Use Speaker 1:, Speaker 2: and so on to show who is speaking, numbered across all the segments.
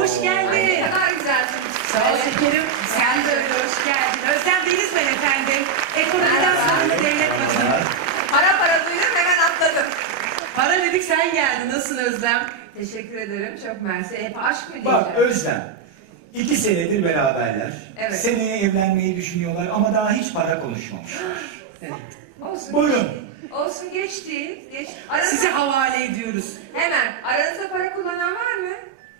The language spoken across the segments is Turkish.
Speaker 1: hoş geldin.
Speaker 2: Ay, ne kadar güzelsin.
Speaker 1: Sağ ol şekerim. Sen de öyle hoş geldin. Özlem Denizmen efendim. Ekonomiden sorumlu devlet başkanı.
Speaker 2: Para duydum hemen atladım.
Speaker 1: Para dedik sen geldin. Nasılsın Özlem?
Speaker 2: Teşekkür ederim. Çok mersi. Hep aşk mı diyeceğim?
Speaker 3: Bak Özlem, 2 senedir beraberler.
Speaker 2: Evet.
Speaker 3: Seneye evlenmeyi düşünüyorlar ama daha hiç para konuşmamış.
Speaker 1: Evet.
Speaker 2: Olsun.
Speaker 3: Buyurun.
Speaker 2: Olsun geçti.
Speaker 1: Size havale ediyoruz.
Speaker 2: Hemen. Aranızda para kullanan var mı?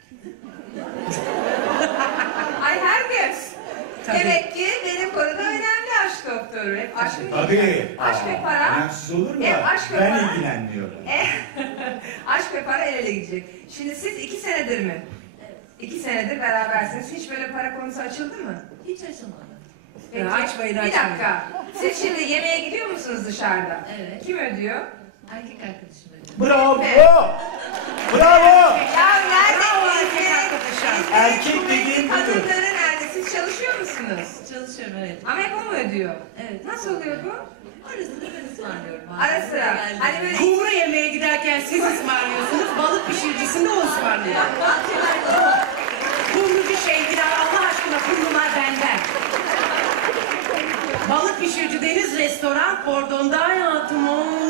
Speaker 2: Ay herkes.
Speaker 1: Tabii.
Speaker 2: Demek ki benim konuda önemli aşk doktoru. Hep aşk mı
Speaker 3: Tabii.
Speaker 2: diyeceğim? Aşk ve para.
Speaker 3: Önemsiz olur mu?
Speaker 2: Hep aşk ve
Speaker 3: Ben
Speaker 2: para.
Speaker 3: ilgilenmiyorum.
Speaker 2: Aşk ve para el ele gidecek. Şimdi siz 2 senedir mi? 2 senedir berabersiniz. Hiç böyle para konusu açıldı mı?
Speaker 4: Hiç açılmadı.
Speaker 2: Peki,
Speaker 1: Açmayın,
Speaker 2: bir
Speaker 1: açmayın.
Speaker 2: dakika. Siz şimdi yemeğe gidiyor musunuz dışarıda?
Speaker 4: Evet.
Speaker 2: Kim ödüyor?
Speaker 4: Erkek arkadaşım öyle.
Speaker 3: Bravo! Bravo!
Speaker 2: Ya nerede?
Speaker 1: Bravo erkek arkadaşım.
Speaker 3: Erkek
Speaker 2: kuvvetli
Speaker 3: dediğin budur.
Speaker 2: kadınları nerede? Siz çalışıyor musunuz?
Speaker 4: Çalışıyorum evet.
Speaker 2: Ama hep o mu ödüyor?
Speaker 4: Evet.
Speaker 2: Nasıl oluyor bu?
Speaker 4: Ara sıra ben ısmarlıyorum.
Speaker 2: Ara sıra. Hani böyle
Speaker 1: Kumru yemeğe giderken siz ısmarlıyorsunuz. Balık pişiricisinde o ısmarlıyor. Kumrucu Şevkiler Allah aşkına kumrular benden. Balık pişirici deniz restoran kordonda hayatım.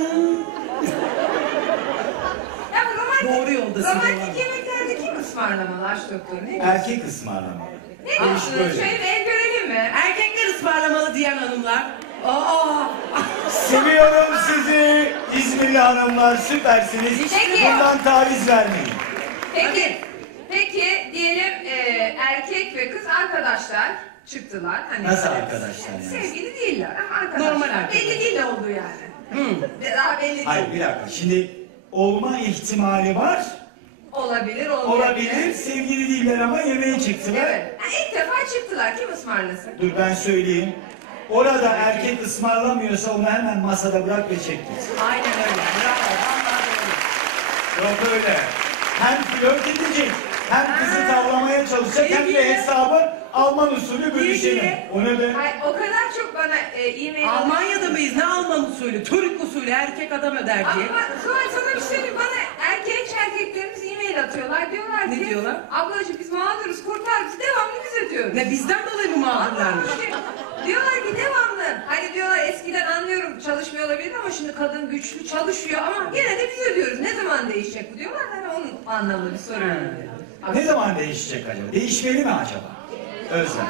Speaker 2: ya bu romantik,
Speaker 1: Doğru yoldasın.
Speaker 2: romantik yemeklerde kim ısmarlamalı aşk doktoru? Ne diyorsun?
Speaker 3: Erkek ısmarlama.
Speaker 2: Ne
Speaker 3: iş
Speaker 2: diyorsunuz?
Speaker 3: böyle.
Speaker 2: Şöyle bir el görelim mi?
Speaker 1: Erkekler ısmarlamalı diyen hanımlar. Aa!
Speaker 3: Seviyorum sizi İzmirli hanımlar, süpersiniz.
Speaker 2: Peki.
Speaker 3: Bundan taviz vermeyin.
Speaker 2: Peki, peki diyelim erkek ve kız arkadaşlar çıktılar. Hani
Speaker 3: Nasıl
Speaker 2: böyle
Speaker 3: arkadaşlar yani?
Speaker 2: Sevgili değiller ama arkadaşlar.
Speaker 1: Normal arkadaş.
Speaker 2: Belli değil de oldu yani. Daha belli değil.
Speaker 3: Hayır bir dakika. Şimdi olma ihtimali var.
Speaker 2: Olabilir,
Speaker 3: Olabilir. Sevgili değiller ama yemeğe çıktılar.
Speaker 2: Evet. Ha, ilk defa çıktılar. Kim ısmarlasın?
Speaker 3: Dur ben söyleyeyim. Orada erkek ısmarlamıyorsa onu hemen masada bırak ve çek git.
Speaker 1: Aynen öyle. Bravo. Vallahi öyle.
Speaker 3: Yok öyle. Hem flört edecek, hem kızı tavlamaya çalışacak, hem de hesabı Alman usulü bölüşelim. O ne be?
Speaker 2: Hayır, o kadar çok bana e-mail...
Speaker 1: Almanya'da mıyız? Ne Alman usulü? Türk usulü erkek adam öder diye.
Speaker 2: Ama Zuhal sana bir şey söyleyeyim. Bana erkeklerimiz e-mail atıyorlar. Diyorlar
Speaker 1: Ne
Speaker 2: ki...
Speaker 1: diyorlar?
Speaker 2: Ablacığım biz mağduruz, kurtar bizi. Devamlı biz ödüyoruz.
Speaker 1: Ne bizden dolayı mı mağdurlarmış?
Speaker 2: Diyorlar ki devamlı. Hani diyorlar eskiden anlıyorum çalışmıyor olabilir ama şimdi kadın güçlü çalışıyor ama gene de biz ödüyoruz. Ne zaman değişecek bu diyorlar. Hani onun anlamlı bir soru.
Speaker 3: Ne zaman değişecek acaba? Değişmeli mi acaba? Özlem.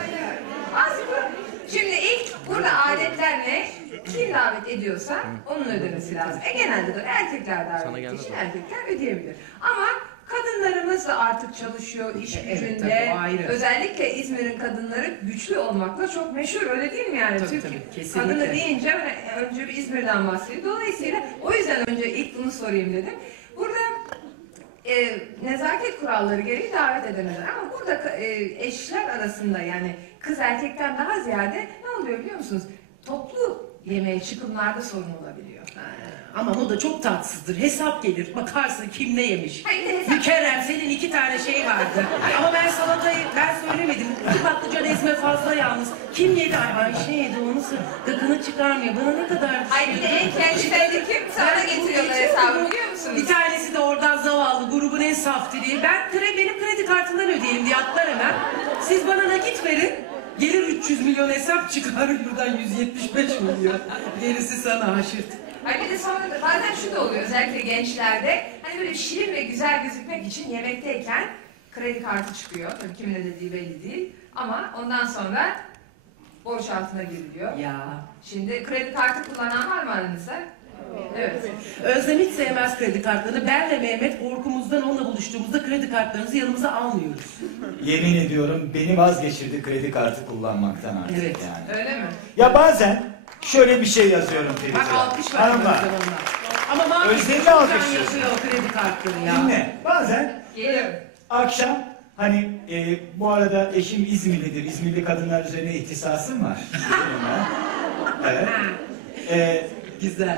Speaker 2: Şimdi ilk burada adetler ne? Kim davet ediyorsa onun ödemesi lazım. Genelde de erkekler davet ettiği için erkekler ödeyebilir. Ama kadınlarımız da artık çalışıyor iş
Speaker 1: Evet,
Speaker 2: gücünde.
Speaker 1: tabii, o ayrı.
Speaker 2: Özellikle İzmir'in kadınları güçlü olmakla çok meşhur öyle değil mi yani?
Speaker 1: Tabii,
Speaker 2: Türkiye
Speaker 1: tabii, kesinlikle.
Speaker 2: kadını deyince önce bir İzmir'den bahsediyor. Dolayısıyla o yüzden önce ilk bunu sorayım dedim. Burada nezaket kuralları gereği davet edemezler. Ama burada eşler arasında yani kız erkekten daha ziyade ne oluyor biliyor musunuz? Toplu yemeğe çıkımlarda sorun olabiliyor.
Speaker 1: Ama o da çok tatsızdır. Hesap gelir. Bakarsın kim ne yemiş.
Speaker 2: Hayır, hesap-
Speaker 1: Mükerrem senin 2 tane şey vardı. Ama ben salatayı söylemedim. 2 patlıcan ezme fazla yalnız. Kim yedi? Ay Ayşe yedi onu gıkını çıkarmıyor. Bana ne kadar
Speaker 2: Ay bir de en kendi kim sana getiriyorlar hesabı biliyor musunuz?
Speaker 1: Bir tanesi de oradan zavallı grubun en saftiri. Benim kredi kartından ödeyelim diye atlar hemen. Siz bana nakit verin. Gelir 300 milyon hesap çıkar buradan 175 milyon. Gerisi sana haşırt.
Speaker 2: Ay bir de sonra da bazen şu da oluyor özellikle gençlerde hani böyle şirin ve güzel gözükmek için yemekteyken kredi kartı çıkıyor. Tabii kimin ödediği belli değil ama ondan sonra borç altına giriliyor.
Speaker 1: Ya.
Speaker 2: Şimdi kredi kartı kullanan var mı aranızda? Evet.
Speaker 1: Özlem hiç sevmez kredi kartlarını. Ben ve Mehmet korkumuzdan onunla buluştuğumuzda kredi kartlarımızı yanımıza almıyoruz.
Speaker 3: Yemin ediyorum beni vazgeçirdi kredi kartı kullanmaktan artık
Speaker 1: Evet.
Speaker 3: yani.
Speaker 2: Öyle mi?
Speaker 3: Ya bazen şöyle bir şey yazıyorum
Speaker 1: Bak
Speaker 3: Twitter'a.
Speaker 1: alkış var
Speaker 3: Hanımlar,
Speaker 1: Özlem Hanım'a. Ama Mahmut
Speaker 3: Özlem'i
Speaker 1: çoktan
Speaker 3: alkışlıyorsun.
Speaker 1: yapıyor o kredi kartları ya.
Speaker 3: dinle. Bazen
Speaker 2: Geliyorum.
Speaker 3: akşam hani bu arada eşim İzmirlidir. İzmirli kadınlar üzerine ihtisasım var. Evet.
Speaker 1: Güzel.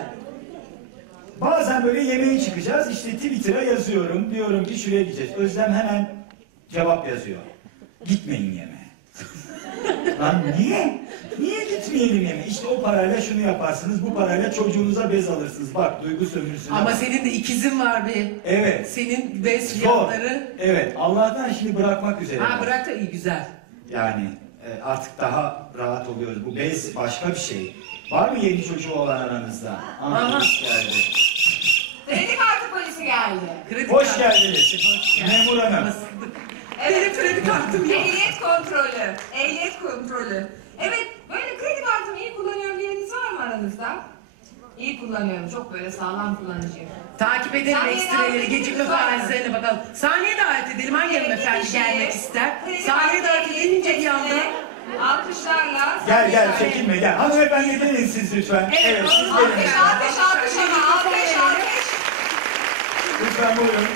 Speaker 3: Bazen böyle yemeğe çıkacağız. İşte Twitter'a yazıyorum. Diyorum ki şuraya gideceğiz. Özlem hemen cevap yazıyor. Gitmeyin yemeğe. Lan niye? Niye gitmeyelim yemeğe? İşte o parayla şunu yaparsınız, bu parayla çocuğunuza bez alırsınız. Bak duygu sömürüsüne.
Speaker 1: Ama
Speaker 3: bak.
Speaker 1: senin de ikizin var be.
Speaker 3: Evet.
Speaker 1: Senin bez
Speaker 3: Zor.
Speaker 1: fiyatları.
Speaker 3: Evet. Allah'tan şimdi bırakmak üzere.
Speaker 1: Ha bırak da iyi güzel.
Speaker 3: Yani artık daha rahat oluyoruz. Bu bez başka bir şey. Var mı yeni çocuğu olan aranızda?
Speaker 1: Aha.
Speaker 3: Hoş geldi.
Speaker 2: Kredi kartı polisi geldi.
Speaker 1: Kredi
Speaker 3: Hoş
Speaker 1: kartı.
Speaker 3: geldiniz.
Speaker 1: Hoş geldin.
Speaker 3: Memur hanım.
Speaker 1: Benim kredi kartım yok.
Speaker 2: Ehliyet kontrolü. Ehliyet kontrolü. Evet, böyle kredi kartımı iyi kullanıyorum diyeniniz var mı aranızda? İyi kullanıyorum, çok böyle sağlam kullanıcıyım.
Speaker 1: Takip edelim
Speaker 2: Sahneye
Speaker 1: ekstreleri,
Speaker 2: davet
Speaker 1: gecikme
Speaker 2: ediniz var mı?
Speaker 1: faizlerine bakalım. Sahneye davet edelim. Hangi hanımefendi gelmek ister?
Speaker 2: Kredi
Speaker 1: Sahneye
Speaker 2: kartı
Speaker 1: davet edince bir anda.
Speaker 2: alkışlarla.
Speaker 3: Gel gel
Speaker 2: sahneye
Speaker 3: çekinme gel. Hanımefendi gelin siz lütfen.
Speaker 1: Evet,
Speaker 3: siz
Speaker 1: alkış,
Speaker 3: gelin.
Speaker 2: Alkış, alkış, alkış ama alkış, alkış.
Speaker 3: Lütfen buyurun.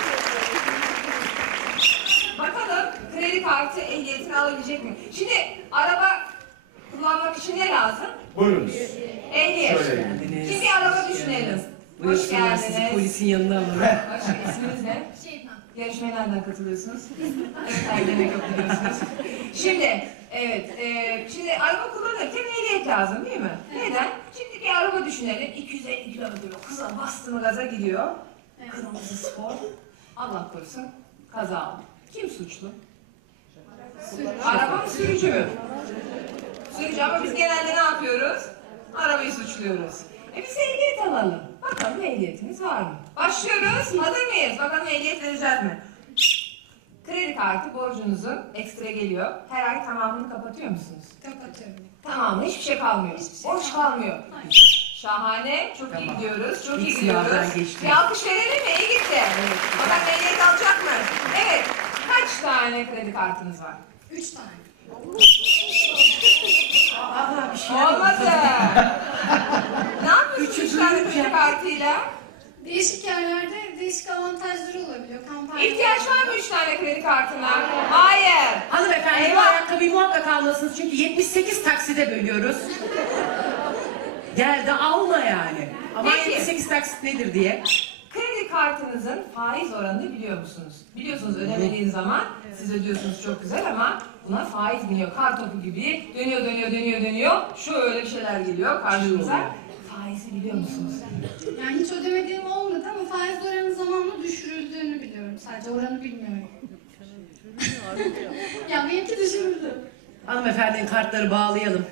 Speaker 2: Bakalım kredi kartı ehliyetini alabilecek mi? Şimdi araba kullanmak için ne lazım?
Speaker 3: Buyurunuz.
Speaker 2: Ehliyet.
Speaker 3: Şöyle.
Speaker 2: Şimdi bir araba düşünelim. Hoş
Speaker 1: Buyursunlar sizi
Speaker 2: geldiniz.
Speaker 1: polisin yanına alalım.
Speaker 2: Hoş isminiz ne? Yarışmaya nereden katılıyorsunuz? Evet, demek yok biliyorsunuz. Şimdi, evet, şimdi araba kullanırken ehliyet lazım değil mi? Neden? Şimdi bir araba düşünelim, 250 kilometre hıza bastı mı gaza gidiyor. Kırmızı spor, Allah korusun, kaza oldu. Kim suçlu? Araba mı, sürücü mü? Sürücü ama biz genelde ne yapıyoruz? Arabayı suçluyoruz. Biz ehliyet alalım. Bakalım ehliyetimiz var mı? Başlıyoruz. Hazır mıyız? Bakalım ehliyet vereceğiz mi? Kredi kartı borcunuzun ekstra geliyor. Her ay tamamını kapatıyor musunuz?
Speaker 4: Kapatıyorum.
Speaker 2: Tamam, hiçbir şey kalmıyor. Borç kalmıyor. Şahane, çok iyi gidiyoruz, çok iyi
Speaker 1: İlk
Speaker 2: gidiyoruz.
Speaker 1: sınavdan geçtik.
Speaker 2: Bir alkış verelim mi? İyi gitti. Bakalım ehliyet alacak mı? Evet, kaç tane kredi kartınız var?
Speaker 4: 3 tane.
Speaker 1: Aha bir şey
Speaker 2: Olmadı. Ne yapıyorsunuz
Speaker 1: Üçüncü
Speaker 2: 3 tane kredi
Speaker 1: yiyeceğim.
Speaker 2: kartıyla?
Speaker 4: Değişik yerlerde değişik avantajları olabiliyor. Kampanya.
Speaker 2: İhtiyaç var mı 3 tane kredi kartına? Hayır.
Speaker 1: Hanımefendi bu
Speaker 2: Eyvah.
Speaker 1: ayakkabıyı muhakkak almasınız çünkü 78 takside bölüyoruz. Gel de alma yani. Ama
Speaker 2: Peki.
Speaker 1: 78 taksit nedir diye.
Speaker 2: Kredi kartınızın faiz oranını biliyor musunuz? Biliyorsunuz ödemediğiniz zaman siz ödüyorsunuz çok güzel ama buna faiz biniyor. Kar topu gibi dönüyor dönüyor dönüyor dönüyor. Şöyle bir şeyler geliyor karşınıza. Faizi biliyor musunuz?
Speaker 4: Yani hiç ödemediğim olmadı ama faiz oranı zamanla düşürüldüğünü biliyorum. Sadece oranı bilmiyorum. Ya benimki düşürüldü.
Speaker 1: Hanımefendinin kartları bağlayalım.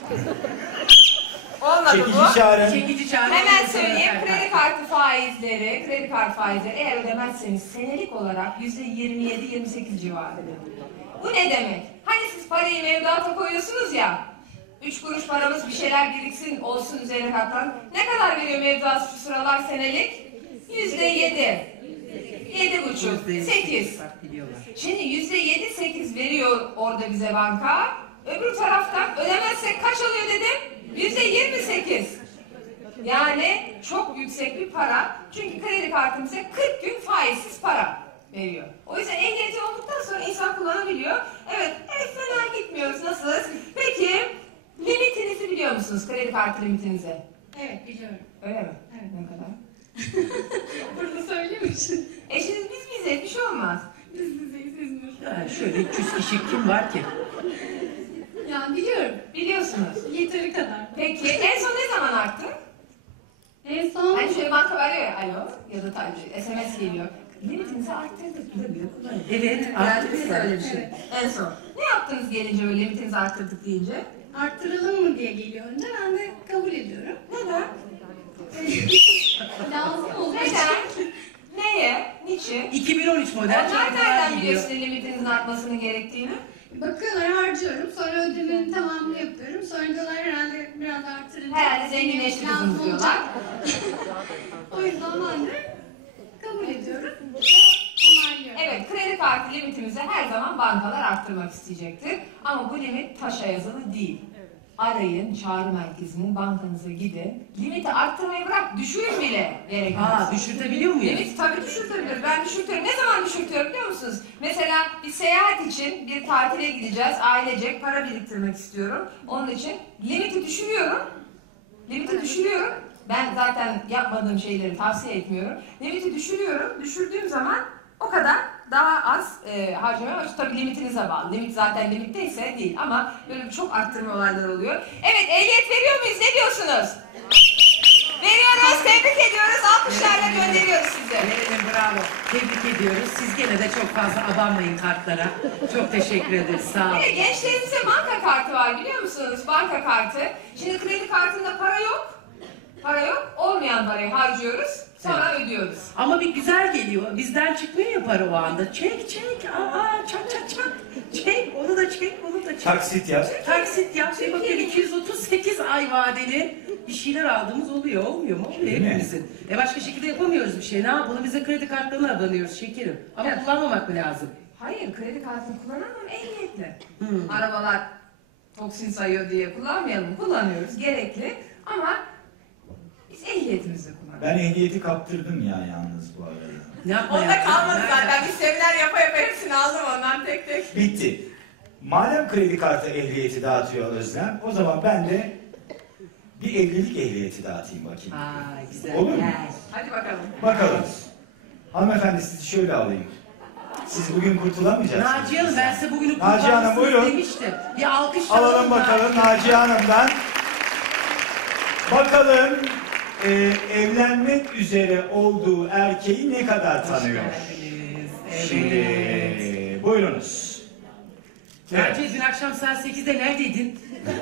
Speaker 2: Olmadı
Speaker 3: Çekici
Speaker 2: bu.
Speaker 3: çağırın.
Speaker 1: Çekici çağrı.
Speaker 2: Hemen söyleyeyim, kredi kartı faizleri eğer ödemezseniz senelik olarak %27-28 civarında. Bu ne demek? Hani siz parayı mevduata koyuyorsunuz ya, 3 kuruş paramız bir şeyler biriksin olsun üzerine katlan. Ne kadar veriyor mevduat şu sıralar senelik? %7. 7,5, 8. Şimdi %7-8 veriyor orada bize banka. Öbür taraftan ödemezsek kaç oluyor dedim? %28. Yani çok yüksek bir para. Çünkü kredi kartı bize 40 gün faizsiz para veriyor. O yüzden ehliyeti olduktan sonra insan kullanabiliyor. Evet, fena gitmiyoruz. Nasılız? Peki, limitinizi biliyor musunuz? Kredi kartı limitinizi.
Speaker 4: Evet biliyorum.
Speaker 2: Öyle mi?
Speaker 4: Evet.
Speaker 2: Ne kadar?
Speaker 4: Burada söylemişim.
Speaker 2: Eşiniz bize bir şey olmaz.
Speaker 1: Ha, şöyle 300 kişi kim var ki?
Speaker 4: Ya biliyorum.
Speaker 2: Biliyorsunuz.
Speaker 4: Yeteri kadar.
Speaker 2: Peki, en son ne zaman arttı?
Speaker 4: En son
Speaker 2: Hani şöyle banka veriyor ya, alo ya da SMS geliyor. Limitinizi arttırdık.
Speaker 1: Evet,
Speaker 2: Geldi mi
Speaker 1: artık
Speaker 2: öyle bir şey? En son. Ne yaptınız gelince böyle limitinizi arttırdık deyince?
Speaker 4: arttıralım mı diye geliyor önce. Ben de kabul ediyorum.
Speaker 2: Neden?
Speaker 4: Lazım olduğu için.
Speaker 2: Neden? Neye? Niçin?
Speaker 1: 2013 model
Speaker 2: Onlar
Speaker 1: çantalar
Speaker 2: nereden biliyor
Speaker 1: geliyor.
Speaker 2: sizin limitinizin artmasının gerektiğini?
Speaker 4: Bakıyorlar harcıyorum. Sonra ödemenin tamamını yapıyorum. Sonra diyorlar herhalde biraz arttırınca.
Speaker 2: Herhalde zenginleşti
Speaker 4: lazım
Speaker 2: kızımız diyorlar.
Speaker 4: olacak. O yüzden ben de kabul ediyorum. Onaylıyorum.
Speaker 2: Evet, kredi kartı limitimizi her zaman bankalar arttırmak isteyecektir. Ama bu limit taşa yazılı değil. Arayın çağrı merkezinin, bankanıza gidin. Limiti arttırmayı bırak, düşürün bile gerekmez.
Speaker 1: Aa, düşürtebiliyor muyuz?
Speaker 2: Limit tabii düşürtebilir. Ben düşürtüyorum. Ne zaman düşürtüyorum biliyor musunuz? Mesela bir seyahat için bir tatile gideceğiz. Ailecek para biriktirmek istiyorum. Onun için limiti düşürüyorum. Limiti düşürüyorum. Ben zaten yapmadığım şeyleri tavsiye etmiyorum. Limiti düşürüyorum. Düşürdüğüm zaman o kadar daha az az harcamaya var. Tabii limitinize bağlı. Limit zaten limitteyse değil ama böyle çok arttırma olayları oluyor. Evet, ehliyet veriyor muyuz? Ne diyorsunuz? Veriyoruz, tebrik ediyoruz. Alkışlarla gönderiyoruz size.
Speaker 1: Verelim, bravo. Tebrik ediyoruz. Siz gene de çok fazla abanmayın kartlara. Çok teşekkür ederiz. Sağ olun.
Speaker 2: Evet, gençlerimize banka kartı var biliyor musunuz? Banka kartı. Şimdi kredi kartında para yok. Para yok. Olmayan parayı harcıyoruz. Sonra ödüyoruz.
Speaker 1: Ama bir güzel geliyor. Bizden çıkmıyor ya para o anda. Çek çek. Aa çak çak çak. Çek. Onu da çek. Onu da çek.
Speaker 3: Taksit yap.
Speaker 1: Taksit yap. Şey bakıyor 238 ay vadeli bir şeyler aldığımız oluyor. Olmuyor mu? Oluyor
Speaker 3: Değil mi?
Speaker 1: hepimizin. Başka şekilde yapamıyoruz bir şey. Ne yapalım? Bize kredi kartlarına abanıyoruz şekerim. Ama
Speaker 2: Evet.
Speaker 1: kullanmamak mı lazım?
Speaker 2: Hayır, kredi kartını kullanamam ehliyetle. Arabalar toksin sayıyor diye kullanmayalım. Kullanıyoruz. Gerekli. Ama biz ehliyetimizle kullanıyoruz.
Speaker 3: Ben ehliyeti kaptırdım ya yalnız bu arada.
Speaker 1: Ne yapma
Speaker 2: Onda
Speaker 1: yapacağız?
Speaker 2: kalmadı
Speaker 1: Nerede?
Speaker 2: zaten. Bir seminer yapa yapa hepsini aldım ondan tek tek.
Speaker 3: Bitti. Madem kredi kartı ehliyeti dağıtıyor Özlem, o zaman ben de bir evlilik ehliyeti dağıtayım bakayım.
Speaker 1: Aa güzel.
Speaker 3: Olur mu?
Speaker 1: Gel.
Speaker 2: Hadi bakalım.
Speaker 3: Bakalım. Hanımefendi sizi şöyle alayım. Siz bugün kurtulamayacaksınız.
Speaker 1: Naciye Hanım ben size bugünü
Speaker 3: Naciye Hanım,
Speaker 1: kurtarmışsınız
Speaker 3: buyurun.
Speaker 1: demiştim. Bir alkış
Speaker 3: Alalım bakalım Naciye Hanım'dan. Bakalım evlenmek üzere olduğu erkeği ne kadar tanıyor?
Speaker 1: Evet.
Speaker 3: Şimdi buyurunuz.
Speaker 1: Naciye dün akşam saat 8'de neredeydin?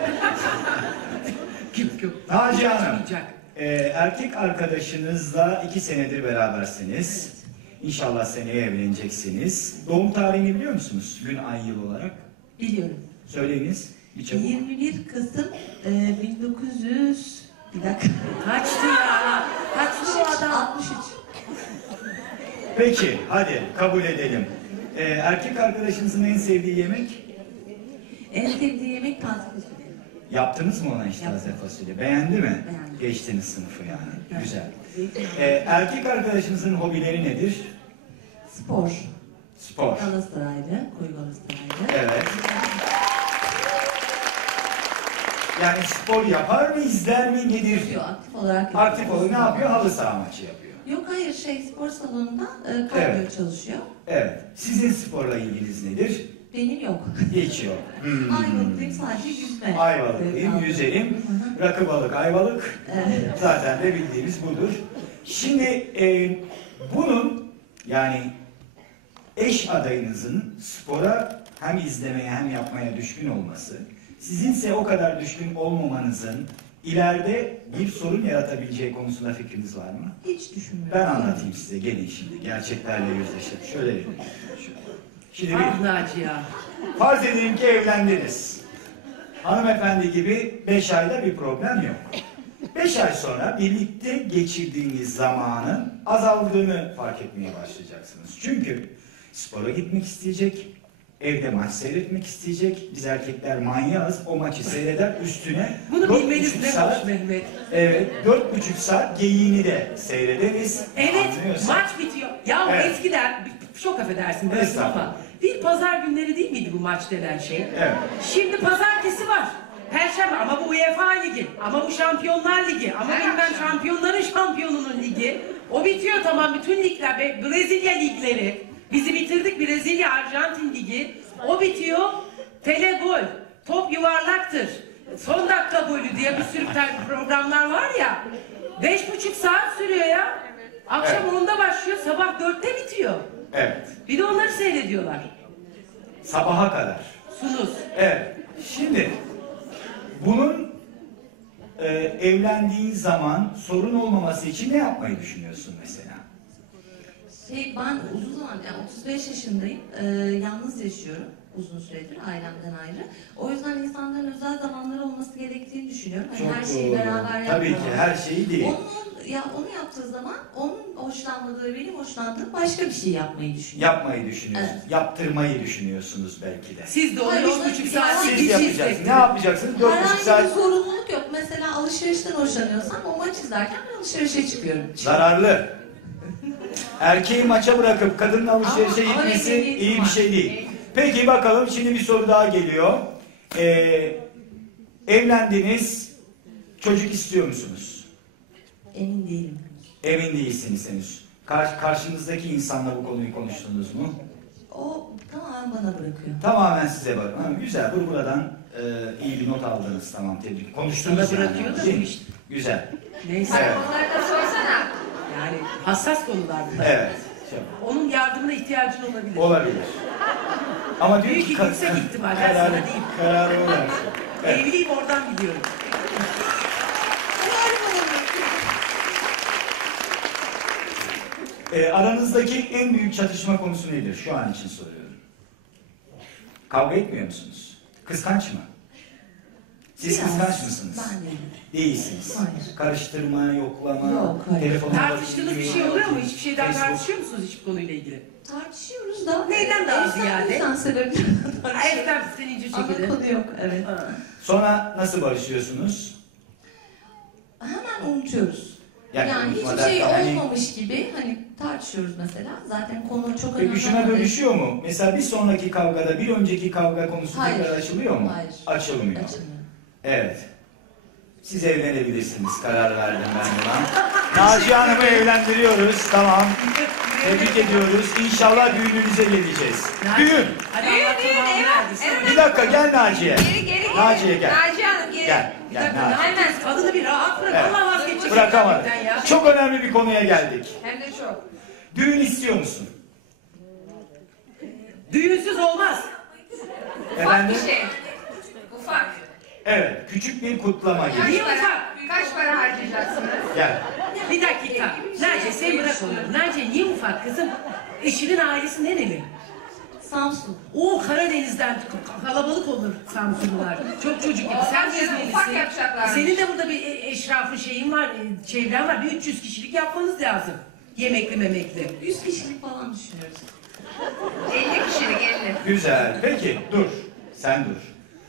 Speaker 1: Kim kim?
Speaker 3: Naciye Hanım,
Speaker 1: Çıkmayacak.
Speaker 3: erkek arkadaşınızla 2 senedir berabersiniz. İnşallah seneye evleneceksiniz. Doğum tarihini biliyor musunuz? Gün, ay, yıl olarak.
Speaker 5: Biliyorum.
Speaker 3: Söyleyiniz. Bir çabuk.
Speaker 5: 21 Kasım 1900 bir dakika.
Speaker 1: Kaçtı ya? Kaçtı o adam?
Speaker 5: 63.
Speaker 3: Peki, hadi kabul edelim. Erkek arkadaşınızın en sevdiği yemek?
Speaker 5: En sevdiği yemek taze fasulye.
Speaker 3: Yaptınız mı ona hiç taze fasulye? Beğendi mi?
Speaker 5: Beğendim.
Speaker 3: Geçtiniz sınıfı yani.
Speaker 5: Evet.
Speaker 3: Güzel. Erkek arkadaşınızın hobileri nedir?
Speaker 5: Spor.
Speaker 3: Spor.
Speaker 5: Galatasaraylı, koyu Galatasaraylı.
Speaker 3: Evet. Yani spor yapar mı, izler mi, nedir?
Speaker 5: Yapıyor, aktif olarak
Speaker 3: Aktif olarak ne yapıyor? Halı saha maçı yapıyor.
Speaker 5: Yok hayır spor salonunda kardiyo
Speaker 3: Evet.
Speaker 5: çalışıyor.
Speaker 3: Evet. Sizin sporla ilginiz nedir?
Speaker 5: Benim yok.
Speaker 3: Hiç yok.
Speaker 5: Ayvalıklıyım sadece yüzme.
Speaker 3: Ayvalıklıyım,
Speaker 5: Kaldım.
Speaker 3: yüzerim. Rakı balık, ayvalık. Zaten de bildiğimiz budur. Şimdi bunun yani eş adayınızın spora hem izlemeye hem yapmaya düşkün olması, sizinse o kadar düşkün olmamanızın ileride bir sorun yaratabileceği konusunda fikriniz var mı?
Speaker 5: Hiç düşünmüyorum.
Speaker 3: Ben anlatayım size. Gelin şimdi. Gerçeklerle yüzleşelim. Şöyle gelin. Şimdi
Speaker 1: Ah Naciye.
Speaker 3: farz edelim ki evlendiniz. Hanımefendi gibi 5 ayda bir problem yok. 5 ay sonra birlikte geçirdiğiniz zamanın azaldığını fark etmeye başlayacaksınız. Çünkü spora gitmek isteyecek, evde maç seyretmek isteyecek. Biz erkekler manyağız, o maçı seyreder üstüne.
Speaker 1: Bunu
Speaker 3: 4,5
Speaker 1: bilmeniz ne
Speaker 3: saat,
Speaker 1: hoş Mehmet.
Speaker 3: evet, 4,5 saat geyiğini de seyrederiz.
Speaker 1: Evet,
Speaker 3: Anlıyorsun.
Speaker 1: maç bitiyor. Ya
Speaker 3: Evet.
Speaker 1: eskiden, çok affedersin bölüm
Speaker 3: Estağfurullah.
Speaker 1: ama bir pazar günleri değil miydi bu maç denen şey?
Speaker 3: Evet.
Speaker 1: Şimdi pazartesi var. Perşembe ama bu UEFA Ligi, ama bu Şampiyonlar Ligi, ama
Speaker 2: Her
Speaker 1: bilmem
Speaker 2: akşam.
Speaker 1: şampiyonların şampiyonunun ligi. O bitiyor tamam, bütün ligler, Brezilya ligleri. Bizi bitirdik, Brezilya, Arjantin ligi. O bitiyor, tele gol, top yuvarlaktır. Son dakika golü diye bir sürü programlar var ya. 5,5 saat sürüyor ya. Akşam
Speaker 3: Evet.
Speaker 1: 10'da başlıyor, sabah 4'te bitiyor.
Speaker 3: Evet.
Speaker 1: Bir de onları seyrediyorlar.
Speaker 3: Sabaha kadar.
Speaker 1: Sunuz.
Speaker 3: Evet. Şimdi bunun evlendiğin zaman sorun olmaması için ne yapmayı düşünüyorsun mesela?
Speaker 5: Ben uzun zaman, yani 35 yaşındayım, yalnız yaşıyorum uzun süredir ailemden ayrı. O yüzden insanların özel zamanları olması gerektiğini düşünüyorum. Hani her şeyi beraber
Speaker 3: Tabii ki
Speaker 5: yapmamalı.
Speaker 3: her şeyi değil.
Speaker 5: Onu yaptığı zaman onun hoşlanmadığı, benim hoşlandığım başka bir şey yapmayı düşünüyorum.
Speaker 3: Yapmayı düşünüyorsunuz. Yaptırmayı düşünüyorsunuz belki de.
Speaker 1: Siz de onu
Speaker 5: Hayır,
Speaker 1: 3,5
Speaker 5: onu-
Speaker 1: saat
Speaker 5: Siz
Speaker 3: Siz
Speaker 1: bir şey
Speaker 3: yapacaksınız.
Speaker 1: izlettirin.
Speaker 3: Ne yapacaksınız? 4,5
Speaker 5: Herhangi bir
Speaker 3: saat
Speaker 5: sorumluluk yok. Mesela alışverişten hoşlanıyorsam o maç izlerken ben alışverişe çıkıyorum.
Speaker 3: zararlı. Erkeği maça bırakıp kadının alışverişe
Speaker 5: Ama
Speaker 3: gitmesi
Speaker 5: memnuniyetim
Speaker 3: iyi bir
Speaker 5: var.
Speaker 3: şey değil. Peki bakalım şimdi bir soru daha geliyor. Evlendiniz, çocuk istiyor musunuz?
Speaker 5: Emin değilim.
Speaker 3: Emin değilsiniz henüz. Karşınızdaki insanla bu konuyu konuştunuz mu?
Speaker 5: O tamamen bana bırakıyor.
Speaker 3: Tamamen size bakın. Ha, güzel. Buradan iyi bir not aldınız. Tamam, tebrik. Konuştunuz
Speaker 1: Bana
Speaker 3: yani.
Speaker 1: bırakıyor da
Speaker 3: Değil
Speaker 1: bu
Speaker 3: mi?
Speaker 1: işte.
Speaker 3: Güzel.
Speaker 1: Neyse.
Speaker 3: Evet.
Speaker 2: Onları da sorsana.
Speaker 1: Yani hassas konular bunlar.
Speaker 3: Evet.
Speaker 1: Onun yardımına ihtiyacın olabilir.
Speaker 3: Olabilir. Ama diyor
Speaker 1: Büyük
Speaker 3: ki
Speaker 1: yüksek ihtimal, ben sana
Speaker 3: kararı,
Speaker 1: diyeyim.
Speaker 3: kararı o versin. Evet.
Speaker 1: Evliyim, oradan biliyorum.
Speaker 3: Aranızdaki en büyük çatışma konusu nedir? Şu an için soruyorum. Kavga etmiyor musunuz? Kıskanç mı? Siz
Speaker 5: Biraz.
Speaker 3: kıskanç mısınız?
Speaker 5: Ben değilim.
Speaker 3: Değilsiniz.
Speaker 5: Hayır.
Speaker 3: Karıştırma, yoklama,
Speaker 5: Yok, hayır.
Speaker 3: telefona
Speaker 1: Tartıştığınız bir şey oluyor mu? Hiçbir şeyden
Speaker 3: Facebook.
Speaker 1: tartışıyor musunuz hiçbir konuyla ilgili?
Speaker 5: Tartışıyoruz da.
Speaker 1: Neyden daha ziyade?
Speaker 5: Evden sebeplerden tartışıyoruz.
Speaker 1: Evden senince
Speaker 5: Ana
Speaker 1: çekilir.
Speaker 5: konu yok, evet.
Speaker 3: Sonra nasıl barışıyorsunuz?
Speaker 5: Hemen unutuyoruz.
Speaker 3: Yani
Speaker 5: Yani
Speaker 3: unutma
Speaker 5: hiçbir şey
Speaker 3: derken hani-
Speaker 5: olmamış gibi hani tartışıyoruz mesela. Zaten konu çok önemli.
Speaker 3: Peki şuna
Speaker 5: ama-
Speaker 3: dönüşüyor mu? Mesela bir sonraki kavgada bir önceki kavga konusu
Speaker 5: Hayır.
Speaker 3: tekrar açılıyor mu?
Speaker 5: Hayır.
Speaker 3: Açılmıyor.
Speaker 5: Açılmıyor.
Speaker 3: Evet. Siz evlenebilirsiniz. Karar verdim ben buna. Naciye Hanım'ı evlendiriyoruz. Tamam. Tebrik ediyoruz. İnşallah düğününüze geleceğiz. Düğün.
Speaker 1: Hadi
Speaker 2: Düğün,
Speaker 1: Allah
Speaker 2: düğün,
Speaker 1: tamamını
Speaker 2: evet.
Speaker 1: verdi.
Speaker 2: Evet.
Speaker 3: Bir dakika gel Naciye.
Speaker 2: Geri.
Speaker 3: Naciye gel.
Speaker 2: Naciye Hanım geri.
Speaker 3: Gel.
Speaker 1: Bir
Speaker 3: Gel
Speaker 1: dakika, ne
Speaker 3: Naciye.
Speaker 1: yapacağız? Kadını bir rahat bırak.
Speaker 3: Evet.
Speaker 1: Allah vazgeçecek.
Speaker 3: Bırakamadım.
Speaker 1: gerçekten ya.
Speaker 3: Çok önemli bir konuya geldik.
Speaker 2: Hem de çok.
Speaker 3: Düğün istiyor musun?
Speaker 1: Düğünsüz olmaz.
Speaker 2: Ufak
Speaker 3: Efendim?
Speaker 2: bir şey. Ufak.
Speaker 3: Evet. Küçük bir kutlama gibi.
Speaker 1: Niye
Speaker 2: Kaç
Speaker 1: ufak?
Speaker 2: para, kaç para harcayacaksınız?
Speaker 3: Gel.
Speaker 1: Bir dakika. Naciye sen bırak onu. Naciye niye ufak kızım? Eşinin ailesi nereli?
Speaker 5: Samsun.
Speaker 1: O Karadeniz'den kalabalık olur Samsunlular. Çok çocuk gibi. Sen
Speaker 2: Olmaz canım,
Speaker 1: gezmelisin.
Speaker 2: ufak yapacaklarmış.
Speaker 1: Senin de burada bir eşrafın şeyin var, çevren var. Bir 300 kişilik yapmanız lazım. Yemekli memekli.
Speaker 5: 100 kişilik falan düşünüyoruz.
Speaker 2: 50 kişilik 50.
Speaker 3: Güzel. Peki dur. Sen dur.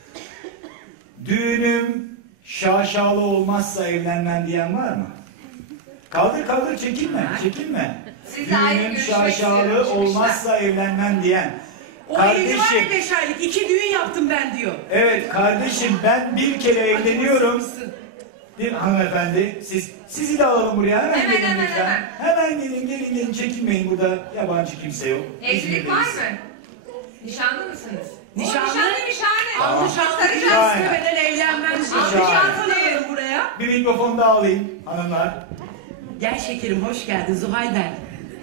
Speaker 3: Düğünüm şaşalı olmazsa evlenmem diyen var mı? Kaldır çekinme. Çekinme.
Speaker 2: Sizle ayrı
Speaker 3: Düğünüm
Speaker 2: görüşmek
Speaker 3: şaşalı
Speaker 2: istiyorum,
Speaker 3: olmazsa evlenmem diyen.
Speaker 1: O evli var ya
Speaker 3: Kardeşim.
Speaker 1: 5 aylık. 2 düğün yaptım ben diyor.
Speaker 3: Evet kardeşim ben bir kere evleniyorum. Değil mi hanımefendi? Sizi de alalım buraya. Hemen
Speaker 2: Hemen,
Speaker 3: gelin
Speaker 2: hemen,
Speaker 3: lütfen. Hemen gelin çekinmeyin, burada yabancı kimse yok.
Speaker 2: Evlilik var
Speaker 3: İzmir'deyiz.
Speaker 2: mı? Nişanlı mısınız?
Speaker 1: Nişanlı.
Speaker 2: Nişanlı.
Speaker 1: Almış
Speaker 2: Saracağız.
Speaker 1: almış
Speaker 3: Şahane.
Speaker 1: istemeden evlenmem.
Speaker 3: Şahane.
Speaker 1: Almış buraya.
Speaker 3: Bir mikrofon daha alayım hanımlar.
Speaker 1: Gel şekerim hoş geldin Zuhal ben.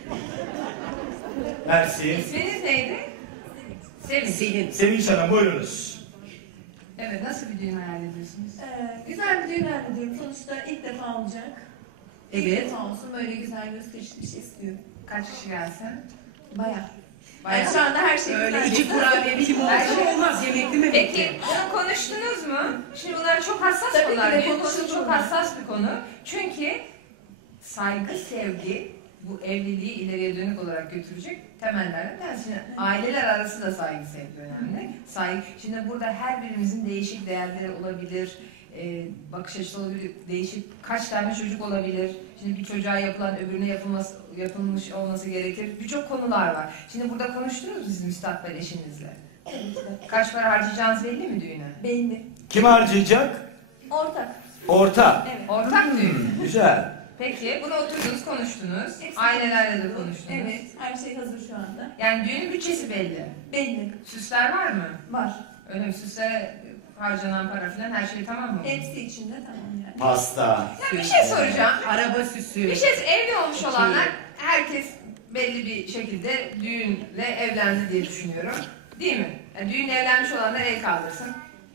Speaker 3: Mersi.
Speaker 2: İsminiz neydi? Sevin.
Speaker 1: Senin.
Speaker 3: Sevinç Hanım buyurunuz.
Speaker 2: Evet, nasıl bir düğün hayal ediyorsunuz?
Speaker 6: Güzel bir düğün hallediyorum. Sonuçta ilk defa olacak. İlk
Speaker 1: Evet.
Speaker 6: defa olsun, böyle güzel gösterişli bir şey istiyorum.
Speaker 2: Kaç kişi gelsin?
Speaker 6: Bayağı.
Speaker 2: Bayağı.
Speaker 6: Yani şu anda her şey
Speaker 1: Öyle
Speaker 6: güzel.
Speaker 1: iki kurabiye bir limon olmaz yemekli mi?
Speaker 2: Peki, bunu konuştunuz mu? Şimdi bunlar çok hassas
Speaker 6: Tabii ki
Speaker 2: konular.
Speaker 6: de
Speaker 2: Düğün konusu
Speaker 6: konuşulur.
Speaker 2: çok hassas bir konu. Çünkü saygı, sevgi bu evliliği ileriye dönük olarak götürecek temellerden bir tanesi. Şimdi aileler arası da saygı, sevgi önemli. Saygı, şimdi burada her birimizin değişik değerleri olabilir, bakış açısı olabilir, değişik kaç tane çocuk olabilir. Şimdi bir çocuğa yapılan öbürüne yapılmış olması gerekir. Birçok konular var. Şimdi burada konuştunuz mu siz müstakbel eşinizle? Kaç para harcayacağınız belli mi düğüne?
Speaker 6: Belli.
Speaker 3: Kim harcayacak?
Speaker 6: Ortak.
Speaker 3: Orta.
Speaker 6: Evet.
Speaker 2: Ortak düğün.
Speaker 3: Güzel.
Speaker 2: Peki, bunu oturdunuz, konuştunuz.
Speaker 6: Hepsi-
Speaker 2: Ailelerle de konuştunuz.
Speaker 6: Evet. Her şey hazır şu anda.
Speaker 2: Yani düğünün bütçesi belli.
Speaker 6: Belli.
Speaker 2: Süsler var mı?
Speaker 6: Var.
Speaker 2: Öyle mi? Süslere harcanan para falan her şey tamam mı?
Speaker 6: Hepsi içinde tamam yani.
Speaker 3: Pasta.
Speaker 2: Ya bir şey soracağım.
Speaker 1: Araba süsü.
Speaker 2: Bir şey evli olmuş olanlar herkes belli bir şekilde düğünle evlendi diye düşünüyorum. Değil mi? Yani düğün evlenmiş olanlar el kaldırsın.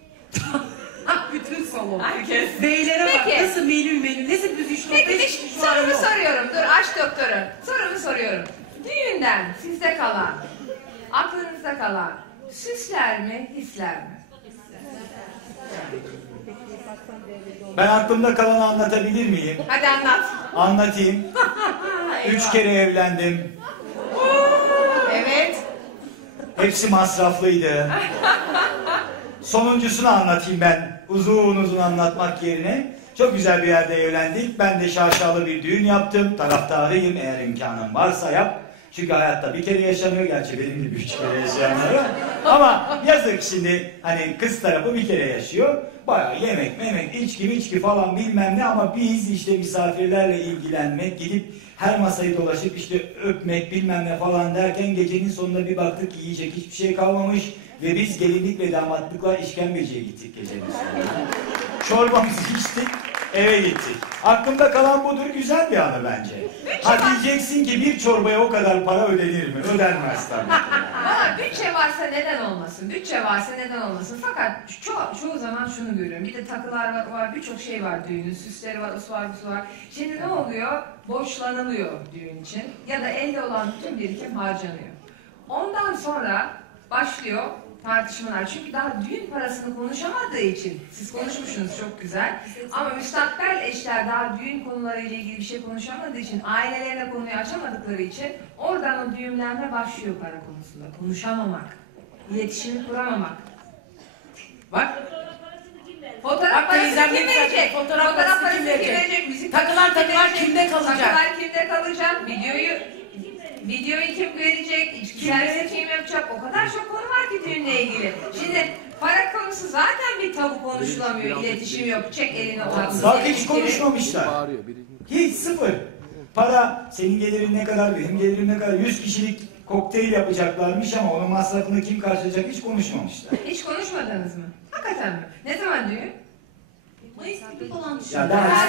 Speaker 1: Bütün salon.
Speaker 2: Herkes.
Speaker 1: Beylere bak
Speaker 2: Peki.
Speaker 1: nasıl menü nasıl düz iş
Speaker 2: Peki
Speaker 1: noktası
Speaker 2: bir
Speaker 1: şu an
Speaker 2: sorumu
Speaker 1: yok.
Speaker 2: soruyorum. Dur aşk doktoru. Sorumu soruyorum. Düğünden sizde kalan, aklınızda kalan süsler mi, hisler mi?
Speaker 3: Ben aklımda kalanı anlatabilir miyim?
Speaker 2: Hadi anlat.
Speaker 3: Anlatayım. 3 kere evlendim.
Speaker 2: Evet.
Speaker 3: Hepsi masraflıydı. Sonuncusunu anlatayım ben. Uzun anlatmak yerine. Çok güzel bir yerde evlendik. Ben de şaşalı bir düğün yaptım. Taraftarıyım, eğer imkanım varsa yap. Çünkü hayatta bir kere yaşanıyor, gerçi benim gibi 3 kere yaşayanları. Ama yazık, şimdi hani kız tarafı bir kere yaşıyor. Bayağı yemek, içki falan bilmem ne, ama biz işte misafirlerle ilgilenmek, gidip her masayı dolaşıp işte öpmek bilmem ne falan derken gecenin sonunda bir baktık yiyecek hiçbir şey kalmamış ve biz gelinlik ve damatlıkla işkembeciye gittik gecenin sonunda. Çorbamızı içtik, eve gittik. Aklımda kalan budur, güzel bir anı bence. Ha diyeceksin ki bir çorbaya o kadar para ödenir mi? Ödenmez tabii.
Speaker 2: Valla bütçe varsa neden olmasın? Bütçe varsa neden olmasın? Fakat çoğu zaman şunu görüyorum. Bir de takılar var, birçok şey var düğünün. Süsleri var, usu var, busu var. Şimdi ne oluyor? Borçlanılıyor düğün için. Ya da elde olan bütün birikim harcanıyor. Ondan sonra başlıyor tartışmalar. Çünkü daha düğün parasını konuşamadığı için, siz konuşmuşsunuz çok güzel. Ama müstakbel eşler daha düğün konularıyla ilgili bir şey konuşamadığı için, ailelerle konuyu açamadıkları için oradan o düğümlenme başlıyor para konusunda. Konuşamamak, iletişimi kuramamak.
Speaker 1: Bak.
Speaker 2: Fotoğraf
Speaker 1: Bak
Speaker 2: parası
Speaker 1: teyzem
Speaker 2: kim
Speaker 1: ne
Speaker 2: verecek?
Speaker 1: güzel, fotoğraf parası kim verecek?
Speaker 2: Müzik
Speaker 1: Takılar
Speaker 2: parası kim verecek?
Speaker 1: kimde kalacak?
Speaker 2: Takılar kimde kalacak? Videoyu kim verecek? İçki servisi kim yapacak? O kadar çok konu var ki düğünle ilgili. Şimdi para konusu zaten bir tabu, konuşulamıyor, iletişim yok. Çek elini oradan.
Speaker 3: Bak hiç konuşmamışlar. Hiç, sıfır. Para, senin gelirin ne kadar, benim gelirim ne kadar, 100 kişilik kokteyl yapacaklarmış ama onun masrafını kim karşılayacak hiç konuşmamışlar.
Speaker 2: Hiç konuşmadınız mı? Hakikaten mi? Ne zaman düğün?
Speaker 5: Mayıs gibi falan
Speaker 3: Ya
Speaker 5: düşünüyorum.
Speaker 3: daha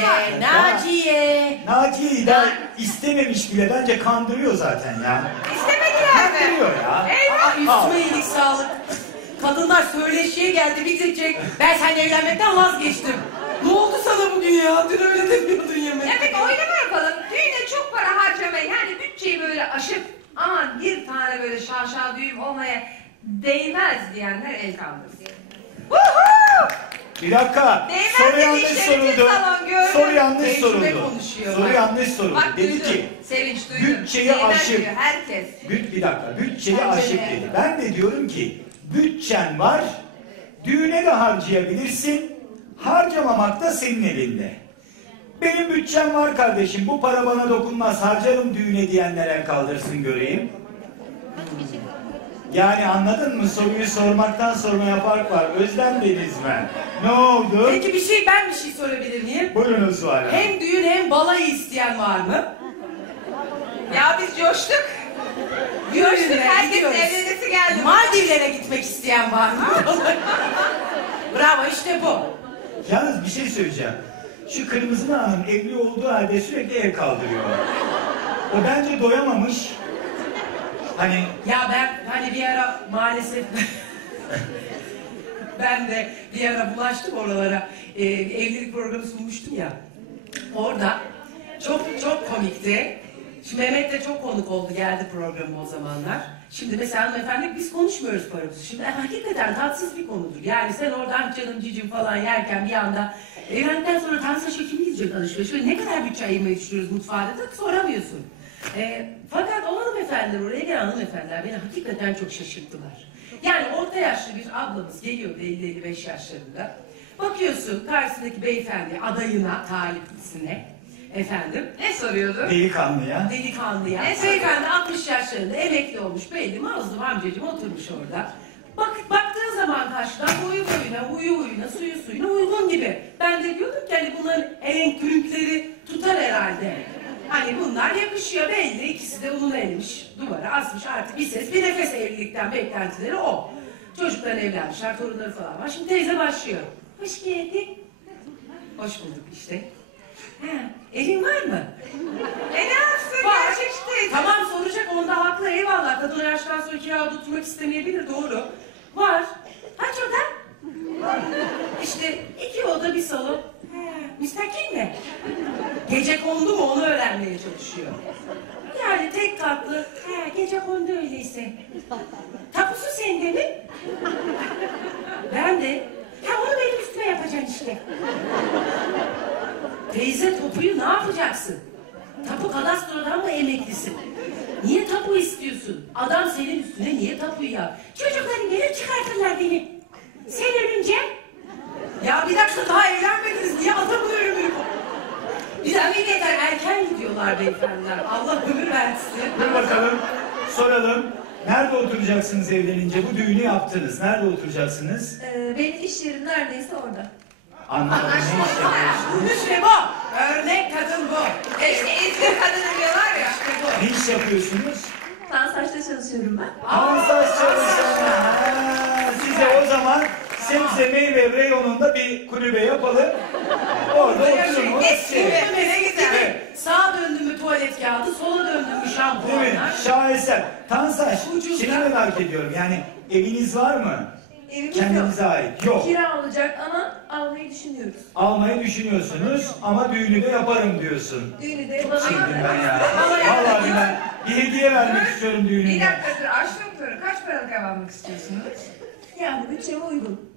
Speaker 1: Naciye.
Speaker 3: Naciye'yi daha istememiş bile, bence kandırıyor zaten ya.
Speaker 2: İstemediler mi?
Speaker 3: Kandırıyor ya.
Speaker 1: Aa, üstüme iyilik sağlık. Kadınlar söyleşiye geldi, bitirecek. Ben seninle evlenmekten vazgeçtim. Ne oldu sana bugün ya? Dün öyle demiyordun yemek.
Speaker 2: Ya peki oylama yapalım. Düğüne çok para harcamayı, yani bütçeyi böyle aşıp aman bir tane böyle şaşal düğün olmaya değmez diyenler el kaldırsın.
Speaker 3: Bir dakika.
Speaker 2: Değmez
Speaker 3: Soru
Speaker 2: dedi
Speaker 3: yanlış
Speaker 2: işte,
Speaker 3: soruldu.
Speaker 2: bütün salon gördü.
Speaker 3: Soru yanlış
Speaker 1: Tecrübe
Speaker 3: soruldu.
Speaker 1: konuşuyor.
Speaker 3: Soru yanlış soruldu.
Speaker 2: Bak
Speaker 3: Dedi
Speaker 2: duydum.
Speaker 3: ki
Speaker 2: Sevinç duydum.
Speaker 3: bütçeyi
Speaker 2: Değmez
Speaker 3: aşıp.
Speaker 2: diyor herkes.
Speaker 3: Bir dakika, bütçeyi
Speaker 2: Bence
Speaker 3: aşıp
Speaker 2: de.
Speaker 3: dedi. Ben de diyorum ki bütçen var, düğüne de harcayabilirsin, harcamamak da senin elinde. Benim bütçem var kardeşim, bu para bana dokunmaz, harcarım düğüne diyenler el kaldırsın göreyim. Yani anladın mı? Soruyu sormaktan sormaya fark var. Özlem Denizmen. Ne oldu?
Speaker 1: Peki ben bir şey sorabilir miyim?
Speaker 3: Buyurunuz Zuhal Hanım.
Speaker 1: Hem düğün hem balayı isteyen var mı?
Speaker 2: Ya biz coştuk. Coştuk, herkesin evlenesi geldi.
Speaker 1: Maldivlere gitmek isteyen var mı? Bravo, işte bu.
Speaker 3: Yalnız bir şey söyleyeceğim. Şu Kırmızı Hanım evli olduğu halde sürekli el kaldırıyor. O bence doyamamış. Hani
Speaker 1: Ya ben hani bir ara maalesef ben de bir ara bulaştım oralara. Evlilik programı sunmuştum ya. Orada çok komikti. Şimdi Mehmet de çok konuk oldu, geldi programı o zamanlar. Şimdi mesela hanımefendi biz konuşmuyoruz paramızı. Şimdi hakikaten tatsız bir konudur. Yani sen oradan canım cicim falan yerken bir anda evlendikten sonra tansız şey kim gidecek alışveriş? Şöyle ne kadar bütçe ayırmayı düşünüyoruz mutfağda da soramıyorsun. Fakat o hanımefendiler, oraya gelen hanımefendiler beni hakikaten çok şaşırttılar. Yani orta yaşlı bir ablamız geliyor 50-55 yaşlarında. Bakıyorsun karşısındaki beyefendi adayına, taliplisine efendim.
Speaker 2: Ne soruyordu?
Speaker 3: delikanlıya.
Speaker 1: Delikanlıya.
Speaker 2: Ne
Speaker 1: Beyefendi 60 yaşlarında emekli olmuş belli. Mazlum amcacığım oturmuş orada. Baktığı zaman karşıdan boyu boyuna, huyu huyuna, suyu suyuna uygun gibi. Ben de diyordum ki hani bunların elenk kürükleri tutar herhalde. Hani bunlar yakışıyor belli. İkisi de ununu elmiş, duvara asmış artık bir ses bir nefes, evlilikten beklentileri o. Çocuklar evlenmişler, torunları falan var. Şimdi teyze başlıyor. Hoş geldin. Hoş bulduk işte. Ha, evin var mı?
Speaker 2: Ne yapsın
Speaker 1: Var.
Speaker 2: gerçek işte.
Speaker 1: Tamam soracak, onda haklı, eyvallah. Kadın o yaştan sonra kirada tutmak istemeyebilir, doğru. Var. Kaç oda? İşte 2 oda bir salon. He, müstakil mi? Gece kondu mu onu öğrenmeye çalışıyor. Yani tek katlı. He, gece kondu öyleyse. Tapusu sende mi? Ben de. Ha onu benim üstüme yapacaksın işte. Teyze tapuyu ne yapacaksın? Tapu kadastrodan mı emeklisin? Niye tapu istiyorsun? Adam senin üstüne niye tapuyu yap? Çocukların gelir çıkartırlar beni. Sen ölünce... Ya bir dakika daha evlenmediniz. Niye adamın ölümünü... Biz hakikaten erken gidiyorlar beyefendiler. Allah ömür versin.
Speaker 3: Dur bakalım, soralım. Nerede oturacaksınız evlenince? Bu düğünü yaptınız. Nerede oturacaksınız?
Speaker 6: Benim iş yerim neredeyse orada.
Speaker 3: Anlamadım, ne iş yapıyorsunuz?
Speaker 1: İşte bu. Örnek kadın bu.
Speaker 2: İşte eski kadın diyorlar ya.
Speaker 3: Ne iş yapıyorsunuz?
Speaker 6: Tansaç'ta çalışıyorum ben.
Speaker 3: Mansaj çalışanı. Size o zaman sebze meyve reyonunda bir kulübe yapalım. Orada oturun.
Speaker 1: Ne güzel. Sağa döndüm mü tuvalet kağıdı, sola döndüm mü
Speaker 3: Değil mi?
Speaker 1: şampuanlar.
Speaker 3: Şaheser. Tansaç,
Speaker 1: Ucuz
Speaker 3: şeyi
Speaker 1: ya.
Speaker 3: merak ediyorum. Yani eviniz var mı?
Speaker 6: Evimiz yok.
Speaker 3: Kendinize ait. Yok.
Speaker 6: Kira olacak ama almayı düşünüyoruz.
Speaker 3: Almayı düşünüyorsunuz ama düğünü de yaparım diyorsun.
Speaker 6: Düğünü de
Speaker 3: Çılgın ben ya. Vallahi ben bir hediye vermek istiyorum
Speaker 2: Bir
Speaker 3: düğünümde.
Speaker 2: dakika dur, aşk doktoru kaç paralık ev almak istiyorsunuz?
Speaker 6: yani bütçeme uygun.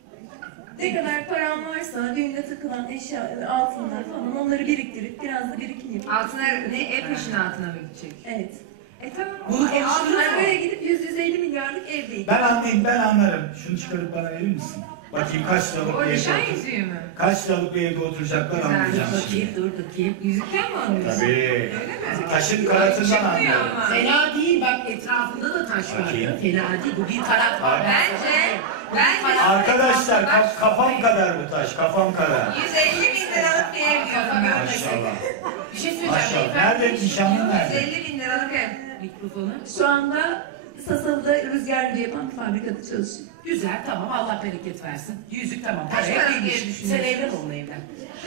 Speaker 6: Ne kadar param varsa düğünde takılan eşya, altınlar falan onları biriktirip biraz da birikim yapıp.
Speaker 2: Altına ne ev peşinatına mı gidecek?
Speaker 6: Evet.
Speaker 2: Tamam.
Speaker 1: Bunu konuştunuz
Speaker 6: Altınlar
Speaker 1: mu?
Speaker 6: böyle gidip 150 milyarlık evdeyim.
Speaker 3: Ben anlayayım, ben anlarım. Şunu çıkarıp bana verir misin? Bakayım kaç liralık
Speaker 2: O
Speaker 3: bir evde
Speaker 2: nişan
Speaker 3: otur-
Speaker 2: yüzüğü mü?
Speaker 3: Kaç liralık bir evde oturacaklar
Speaker 2: Güzel.
Speaker 3: anlayacağım
Speaker 1: Bakayım,
Speaker 3: şimdi.
Speaker 1: dur bakayım.
Speaker 2: Yüzükten mi anlıyorsun?
Speaker 3: Tabii.
Speaker 2: Öyle mi?
Speaker 3: Taşın karatından
Speaker 2: Çıkmıyor
Speaker 3: anlıyorum.
Speaker 2: ama.
Speaker 1: Fena değil bak, etrafında da taş var.
Speaker 3: Bakayım.
Speaker 1: Fena değil, bu bir karat var.
Speaker 2: Bence
Speaker 3: Arkadaşlar kafam kadar bu taş, kafam kadar.
Speaker 2: 150 bin liralık bir ev diyorum.
Speaker 3: Maşallah.
Speaker 1: Bir şey söyleyeceğim.
Speaker 3: Maşallah.
Speaker 1: beyefendi.
Speaker 3: Nerede? Nişanlı nerede?
Speaker 2: 150 bin liralık ev.
Speaker 1: Mikrofonu.
Speaker 6: Şu anda Sasalı'da rüzgar gülü yapan bir fabrikada çalışıyorum.
Speaker 1: Güzel, tamam, Allah bereket versin. Yüzük tamam.
Speaker 2: Kaç
Speaker 1: Paraya
Speaker 2: para
Speaker 1: girmiş.
Speaker 2: diye düşünüyorsun?
Speaker 1: Sen evlen onunla evlen.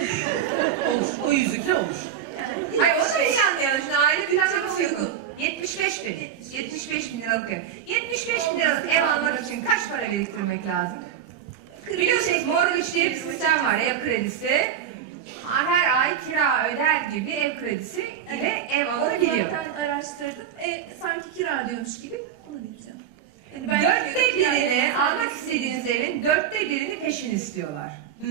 Speaker 1: Olur, o yüzükle olur.
Speaker 2: Ay o da bir anlayalım. Şimdi aile planlaması uygun. 75 bin. 75 bin liralık ev. 75 bin liralık ev almak için kaç para biriktirmek lazım? Biliyorsunuz mortgage diye bir sistem var. Ev kredisi. Her ay kira öder gibi ev kredisi ile ev alınabiliyor.
Speaker 6: Ben araştırdım. Sanki kira diyormuş gibi onu bileceğim. Yani ben
Speaker 2: Dörtte birini almak istediğiniz evin dörtte birini peşin istiyorlar.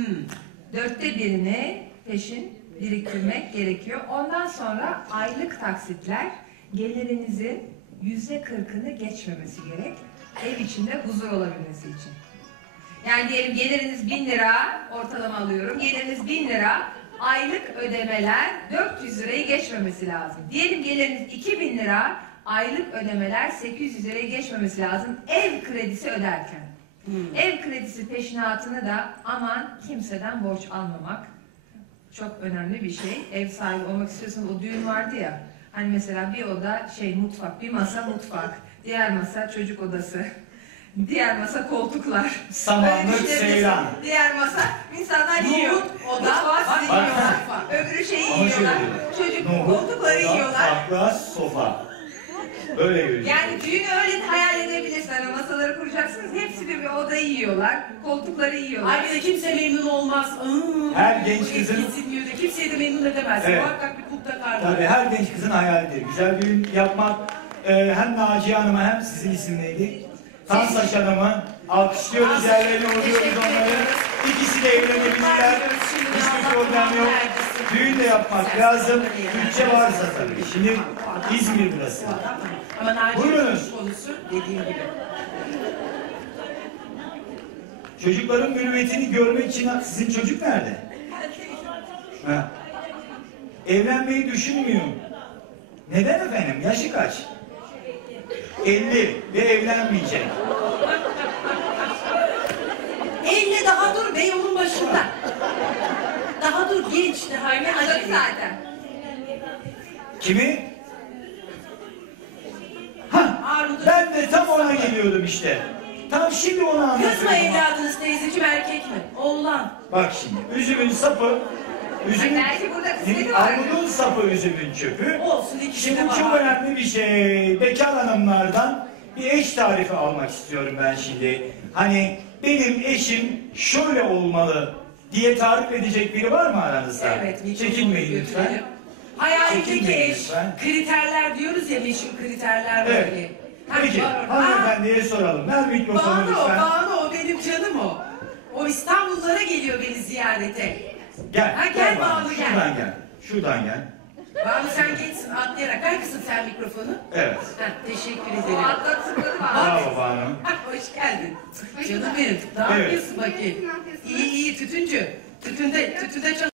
Speaker 2: Dörtte birini peşin biriktirmek gerekiyor. Ondan sonra aylık taksitler gelirinizin %40'ını geçmemesi gerek. Ev içinde huzur olabilmesi için. Yani diyelim geliriniz 1000 lira, ortalama alıyorum. Geliriniz 1000 lira, aylık ödemeler 400 lirayı geçmemesi lazım. Diyelim geliriniz 2000 lira, aylık ödemeler 800 lirayı geçmemesi lazım ev kredisi öderken. Ev kredisi peşinatını da aman kimseden borç almamak çok önemli bir şey. Ev sahibi olmak istiyorsanız o düğün vardı ya. Hani mesela bir oda mutfak, bir masa mutfak, diğer masa çocuk odası. Diğer masa koltuklar.
Speaker 3: Samanlık
Speaker 2: Öyle düşünebilirsin.
Speaker 3: seyran.
Speaker 2: Diğer masa insanlar yiyor.
Speaker 1: Oda,
Speaker 2: Mutfağı sizi
Speaker 3: bak.
Speaker 2: yiyorlar. Öbürü şeyi
Speaker 3: Onu
Speaker 2: yiyorlar.
Speaker 3: söylüyorum.
Speaker 2: Çocuk
Speaker 3: Nohut,
Speaker 2: koltukları yiyorlar.
Speaker 3: Fakra, sofa. Böyle yürüyor.
Speaker 2: Yani düğünü öyle hayal edebilirsin. Hani masaları kuracaksınız. Hepsi bir odayı yiyorlar. Koltukları yiyorlar.
Speaker 1: Ay bir de kimse memnun olmaz.
Speaker 3: Her genç
Speaker 1: bu
Speaker 3: kızın-
Speaker 1: kesilmiyor da kimseyi de memnun edemezsin.
Speaker 3: Evet.
Speaker 1: Muhakkak bir kulp takarlar.
Speaker 3: Tabii her genç kızın hayalidir. Güzel düğün yapmak. Hem Naciye Hanım'a hem sizin isim neydi? Tansaç Hanım'ı alkışlıyoruz,
Speaker 1: Tansaç,
Speaker 3: yerlerine vuruyoruz
Speaker 1: teşekkür
Speaker 3: onları.
Speaker 1: ediyoruz.
Speaker 3: İkisi de evlenebilirler. Hiçbir problem yok. Düğün de yapmak lazım. Bütçe varsa tabii. Şimdi İzmir burası.
Speaker 1: Ama Naciye
Speaker 3: Buyurunuz.
Speaker 1: konusu dediğim gibi.
Speaker 3: Çocukların mürüvvetini görmek için sizin çocuk nerede? Ha. Evlenmeyi düşünmüyor. Neden efendim? Yaşı kaç? 50 ve evlenmeyecek.
Speaker 1: Evli daha dur be yolun başında. Daha dur genç. Daha ne
Speaker 2: Tabii
Speaker 1: acele.
Speaker 2: zaten.
Speaker 3: Kimi? Ha,
Speaker 1: Armudun-
Speaker 3: ben de tam ona geliyordum işte. Tam şimdi onu
Speaker 1: Kız mı
Speaker 3: anlatıyorum.
Speaker 1: evladınız teyzeciğim, erkek mi? Oğlan.
Speaker 3: Bak şimdi, üzümün sapı, üzümün,
Speaker 2: Belki burada kısmeti var.
Speaker 3: armudun sapı üzümün çöpü.
Speaker 1: Olsun, ikisi de
Speaker 3: Şimdi
Speaker 1: var.
Speaker 3: çok önemli bir şey. Bekar hanımlardan bir eş tarifi almak istiyorum ben şimdi. Hani benim eşim şöyle olmalı diye tarif edecek biri var mı aranızda?
Speaker 1: Evet, mikrofonu
Speaker 3: Çekinmeyin lütfen.
Speaker 1: götürelim. Hayalindeki
Speaker 3: Çekinmeyin
Speaker 1: eş,
Speaker 3: lütfen.
Speaker 1: kriterler diyoruz ya, meşhur kriterler
Speaker 3: Evet.
Speaker 1: böyle.
Speaker 3: Peki,
Speaker 1: Var orada.
Speaker 3: hanımefendiye soralım. Ver mikrofonu
Speaker 1: Banu o,
Speaker 3: lütfen.
Speaker 1: Banu o, benim canım o. O İstanbullara geliyor beni ziyarete.
Speaker 3: Gel,
Speaker 1: Ha, gel
Speaker 3: bana.
Speaker 1: Banu, gel.
Speaker 3: Şuradan gel. Şuradan gel.
Speaker 1: Banu sen geçsin atlayarak. Ver kızım sen mikrofonu.
Speaker 3: Evet.
Speaker 1: Ha, teşekkür
Speaker 2: O
Speaker 1: ederim.
Speaker 2: atla tıkladı var.
Speaker 3: Bravo Banu.
Speaker 1: Hoş geldin. Canım benim. Ne
Speaker 3: Evet.
Speaker 1: yapıyorsun bakayım? İyi iyi, tütüncü. Tütünde